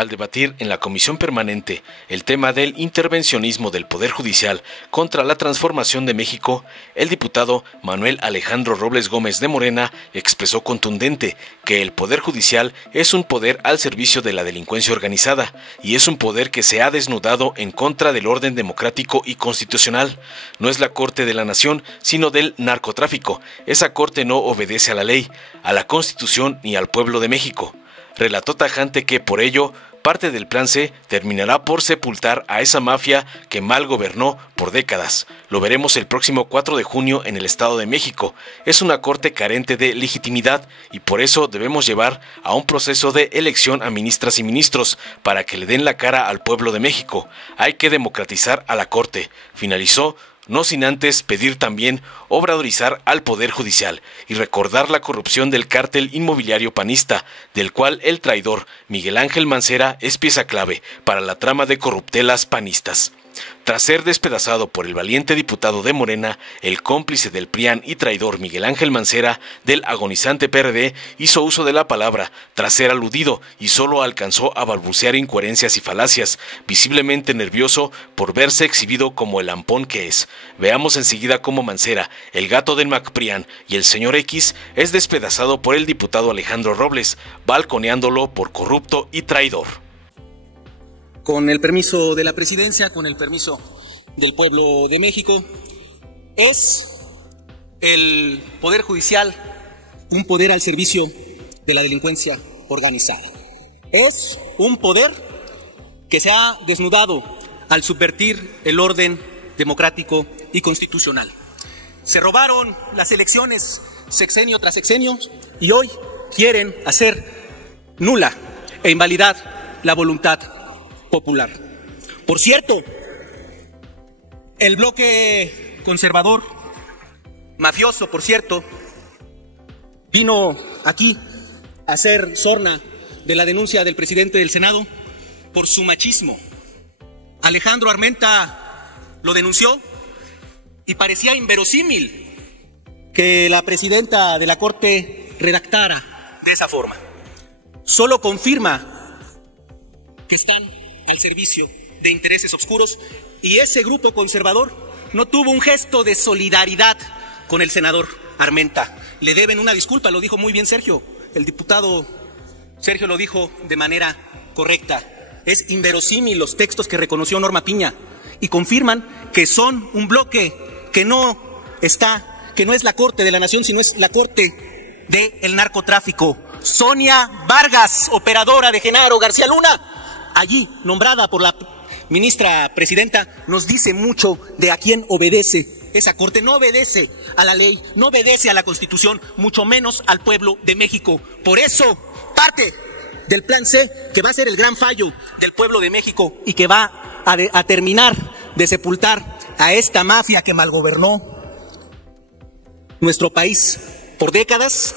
Al debatir en la Comisión Permanente el tema del intervencionismo del Poder Judicial contra la transformación de México, el diputado Manuel Alejandro Robles Gómez de Morena expresó contundente que el Poder Judicial es un poder al servicio de la delincuencia organizada y es un poder que se ha desnudado en contra del orden democrático y constitucional. No es la Corte de la Nación, sino del narcotráfico. Esa Corte no obedece a la ley, a la Constitución ni al pueblo de México. Relató tajante que, por ello, parte del Plan C terminará por sepultar a esa mafia que mal gobernó por décadas. Lo veremos el próximo 4 de junio en el Estado de México. Es una corte carente de legitimidad y por eso debemos llevar a un proceso de elección a ministras y ministros para que le den la cara al pueblo de México. Hay que democratizar a la corte, finalizó, no sin antes pedir también obradorizar al Poder Judicial y recordar la corrupción del cártel inmobiliario panista, del cual el traidor Miguel Ángel Mancera es pieza clave para la trama de corruptelas panistas. Tras ser despedazado por el valiente diputado de Morena, el cómplice del PRIAN y traidor Miguel Ángel Mancera del agonizante PRD hizo uso de la palabra tras ser aludido y solo alcanzó a balbucear incoherencias y falacias, visiblemente nervioso por verse exhibido como el lampón que es. Veamos enseguida cómo Mancera, el gato del MacPrian y el señor X es despedazado por el diputado Alejandro Robles, balconeándolo por corrupto y traidor. Con el permiso de la presidencia, con el permiso del pueblo de México, es el Poder Judicial un poder al servicio de la delincuencia organizada. Es un poder que se ha desnudado al subvertir el orden democrático y constitucional. Se robaron las elecciones sexenio tras sexenio y hoy quieren hacer nula e invalidar la voluntad popular. Por cierto, el bloque conservador, mafioso, por cierto, vino aquí a hacer sorna de la denuncia del presidente del Senado por su machismo. Alejandro Armenta lo denunció y parecía inverosímil que la presidenta de la Corte redactara de esa forma. Solo confirma que están al servicio de intereses oscuros y ese grupo conservador no tuvo un gesto de solidaridad con el senador Armenta. Le deben una disculpa, lo dijo muy bien Sergio. El diputado Sergio lo dijo de manera correcta. Es inverosímil los textos que reconoció Norma Piña y confirman que son un bloque que no es la Corte de la Nación, sino es la Corte del narcotráfico. Sonia Vargas, operadora de Genaro García Luna, allí nombrada por la ministra presidenta, nos dice mucho de a quién obedece esa Corte. No obedece a la ley, no obedece a la Constitución, mucho menos al pueblo de México. Por eso, parte del Plan C, que va a ser el gran fallo del pueblo de México y que va a terminar de sepultar a esta mafia que malgobernó nuestro país por décadas,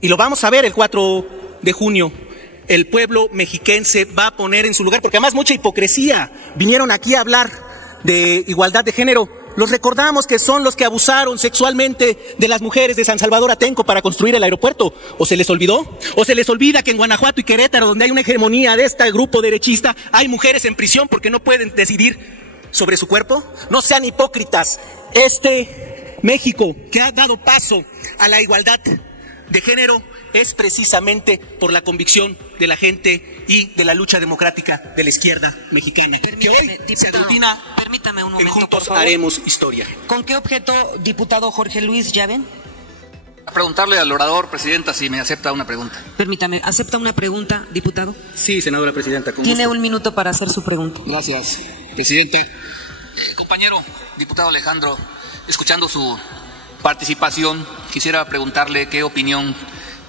y lo vamos a ver el 4 de junio. El pueblo mexiquense va a poner en su lugar, porque además mucha hipocresía. Vinieron aquí a hablar de igualdad de género. Los recordamos que son los que abusaron sexualmente de las mujeres de San Salvador Atenco para construir el aeropuerto. ¿O se les olvidó? ¿O se les olvida que en Guanajuato y Querétaro, donde hay una hegemonía de este grupo derechista, hay mujeres en prisión porque no pueden decidir sobre su cuerpo? No sean hipócritas. Este México que ha dado paso a la igualdad de género es precisamente por la convicción de la gente y de la lucha democrática de la izquierda mexicana, que hoy se aglutina en Juntos Haremos Historia. ¿Con qué objeto, diputado Jorge Luis Llaven? A preguntarle al orador, presidenta, si me acepta una pregunta. Permítame, ¿acepta una pregunta, diputado? Sí, senadora presidenta, con Tiene gusto. un minuto para hacer su pregunta. Gracias, presidente. Compañero, diputado Alejandro, escuchando su participación, quisiera preguntarle qué opinión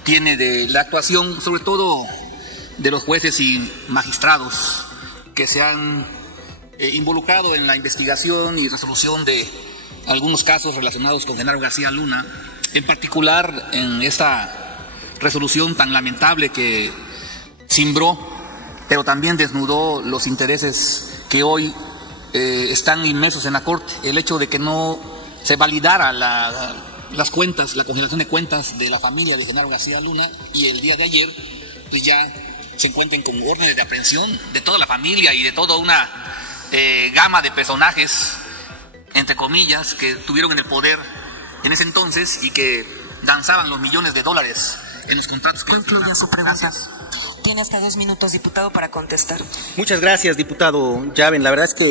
tiene de la actuación, sobre todo de los jueces y magistrados que se han involucrado en la investigación y resolución de algunos casos relacionados con Genaro García Luna, en particular en esta resolución tan lamentable que cimbró, pero también desnudó los intereses que hoy están inmersos en la Corte. El hecho de que no se validara las cuentas, la congelación de cuentas de la familia de Genaro García Luna, y el día de ayer pues ya se encuentren con órdenes de aprehensión de toda la familia y de toda una gama de personajes, entre comillas, que tuvieron en el poder en ese entonces y que danzaban los millones de dólares en los contratos que Concluya su pregunta. Tiene hasta 2 minutos, diputado, para contestar. Muchas gracias, diputado Llaven. La verdad es que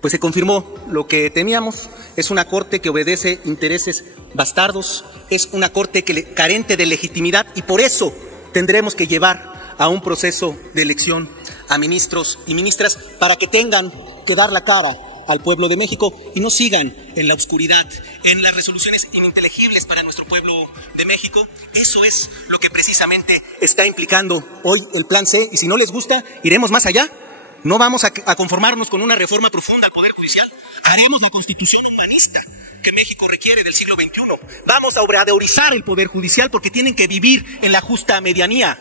pues se confirmó lo que temíamos. Es una corte que obedece intereses bastardos, es una corte carente de legitimidad y por eso tendremos que llevar a un proceso de elección a ministros y ministras para que tengan que dar la cara al pueblo de México y no sigan en la oscuridad, en las resoluciones ininteligibles para nuestro pueblo de México. Eso es lo que precisamente está implicando hoy el Plan C y si no les gusta, iremos más allá. No vamos a conformarnos con una reforma profunda al Poder Judicial. Haremos la Constitución humanista que México requiere del siglo XXI. Vamos a obradorizar el Poder Judicial porque tienen que vivir en la justa medianía.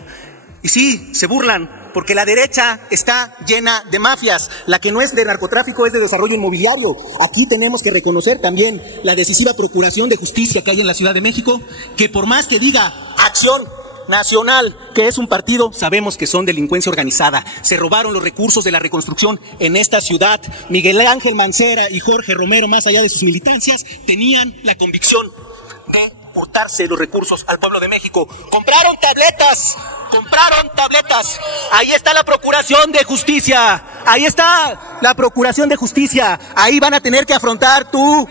Y sí, se burlan porque la derecha está llena de mafias. La que no es de narcotráfico es de desarrollo inmobiliario. Aquí tenemos que reconocer también la decisiva procuración de justicia que hay en la Ciudad de México, que por más que diga Acción Nacional, que es un partido, sabemos que son delincuencia organizada. Se robaron los recursos de la reconstrucción en esta ciudad. Miguel Ángel Mancera y Jorge Romero, más allá de sus militancias, tenían la convicción de hurtarse los recursos al pueblo de México. Compraron tabletas. Ahí está la Procuración de Justicia. Ahí está la Procuración de Justicia. Ahí van a tener que afrontar tú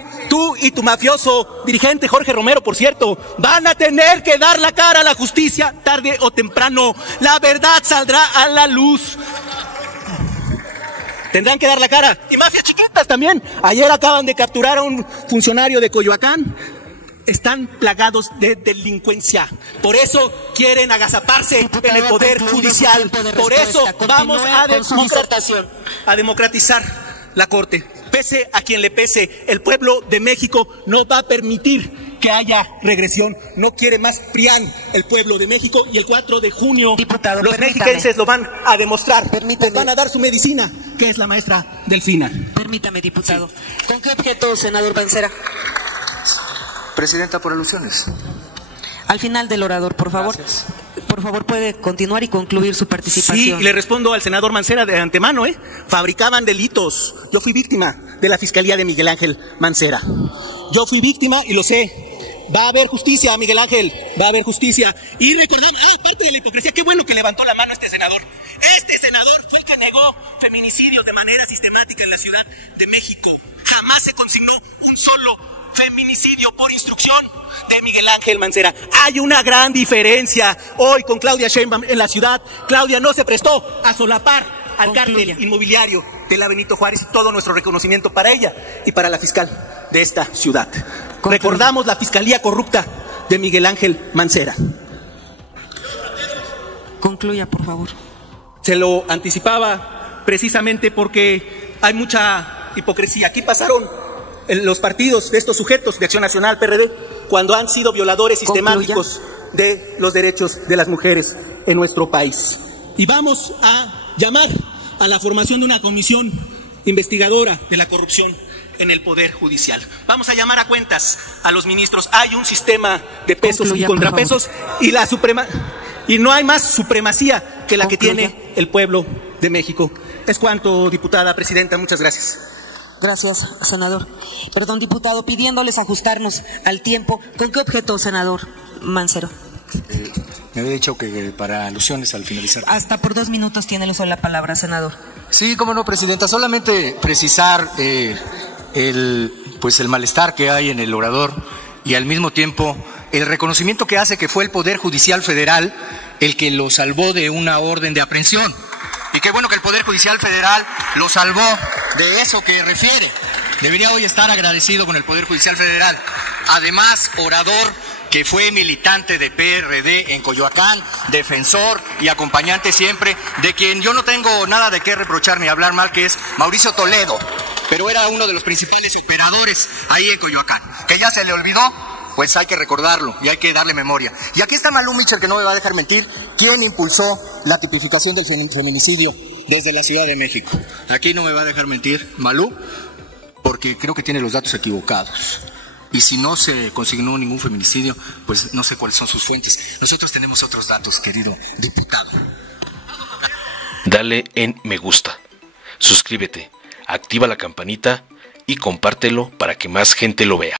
y tu mafioso dirigente Jorge Romero, por cierto. Van a tener que dar la cara a la justicia, tarde o temprano. La verdad saldrá a la luz. Tendrán que dar la cara. Y mafias chiquitas también. Ayer acaban de capturar a un funcionario de Coyoacán. Están plagados de delincuencia. Por eso quieren agazaparse en el Poder Judicial. Por eso vamos a democratizar la Corte. Pese a quien le pese, el pueblo de México no va a permitir que haya regresión. No quiere más PRIAN el pueblo de México y el 4 de junio diputado, los mexiquenses lo van a demostrar. Les van a dar su medicina, que es la maestra Delfina. Permítame, diputado. Sí. ¿Con qué objeto, senador Mancera? Presidenta, por alusiones. Al final del orador, por favor. Gracias. Por favor, puede continuar y concluir su participación. Sí, y le respondo al senador Mancera de antemano, fabricaban delitos. Yo fui víctima de la Fiscalía de Miguel Ángel Mancera. Yo fui víctima y lo sé. Va a haber justicia, Miguel Ángel, va a haber justicia. Y recordamos, aparte de la hipocresía, qué bueno que levantó la mano este senador. Este senador fue el que negó feminicidios de manera sistemática en la Ciudad de México. Jamás se consignó un solo feminicidio por instrucción de Miguel Ángel Mancera. Hay una gran diferencia hoy con Claudia Sheinbaum en la ciudad. Claudia no se prestó a solapar al cártel inmobiliario de la Benito Juárez y todo nuestro reconocimiento para ella y para la fiscal de esta ciudad. Recordamos la fiscalía corrupta de Miguel Ángel Mancera. Concluya, por favor. Se lo anticipaba precisamente porque hay mucha hipocresía. Aquí pasaron los partidos de estos sujetos de Acción Nacional, PRD, cuando han sido violadores sistemáticos de los derechos de las mujeres en nuestro país. Y vamos a llamar a la formación de una comisión investigadora de la corrupción en el Poder Judicial. Vamos a llamar a cuentas a los ministros. Hay un sistema de pesos y contrapesos y no hay más supremacía que la que tiene el pueblo de México. Es cuanto, diputada presidenta. Muchas gracias. Gracias, senador. Perdón, diputado, pidiéndoles ajustarnos al tiempo. ¿Con qué objeto, senador Mancero? Me había dicho que para alusiones al finalizar. Hasta por 2 minutos tiene el uso de la palabra, senador. Sí, cómo no, presidenta. Solamente precisar el malestar que hay en el orador y al mismo tiempo el reconocimiento que hace que fue el Poder Judicial Federal el que lo salvó de una orden de aprehensión. Y qué bueno que el Poder Judicial Federal lo salvó de eso que refiere. Debería hoy estar agradecido con el Poder Judicial Federal. Además, orador que fue militante de PRD en Coyoacán, defensor y acompañante siempre de quien yo no tengo nada de qué reprochar ni hablar mal, que es Mauricio Toledo, pero era uno de los principales operadores ahí en Coyoacán. Que ya se le olvidó, pues hay que recordarlo y hay que darle memoria. Y aquí está Malú Mitchell, que no me va a dejar mentir, quien impulsó la tipificación del feminicidio desde la Ciudad de México. Aquí no me va a dejar mentir Malú, porque creo que tiene los datos equivocados. Y si no se consignó ningún feminicidio, pues no sé cuáles son sus fuentes. Nosotros tenemos otros datos, querido diputado. dale en me gusta, suscríbete, activa la campanita y compártelo para que más gente lo vea.